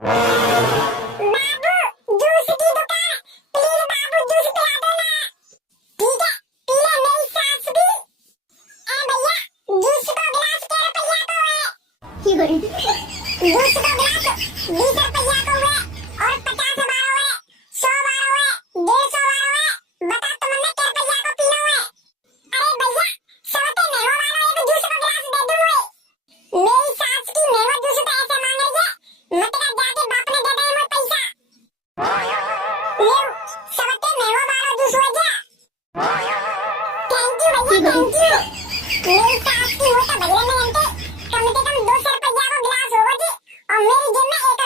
बाबू juice की दुकान, please Babu juice पिला दो ना। ठीक है, पी ले मेरी सास भी। ए भैया, जूस का गिलास क्या रुपया को है? जूस का गिलास 20 रुपया को है और 50 बारो है, 100 बारो है, 150 बारो है। बता तुमने क्या रुपया को पीना है? अरे भैया, सबते मेवा वाला एक जूस का गिलास दे दूं है। मेरी सास की मेवा जूस तो ऐसे मांग रही है, मतलब जाके बाप ने दे दे मुझे पैसा। ले सबते मेवा वाला जूस हो गया। थैंक यू भैया, थैंक यू। मेरी सास की वो तो भैया ने हमसे कम से कम 200 रुपया को गिलास होगा जी, और मेरी जेब में 1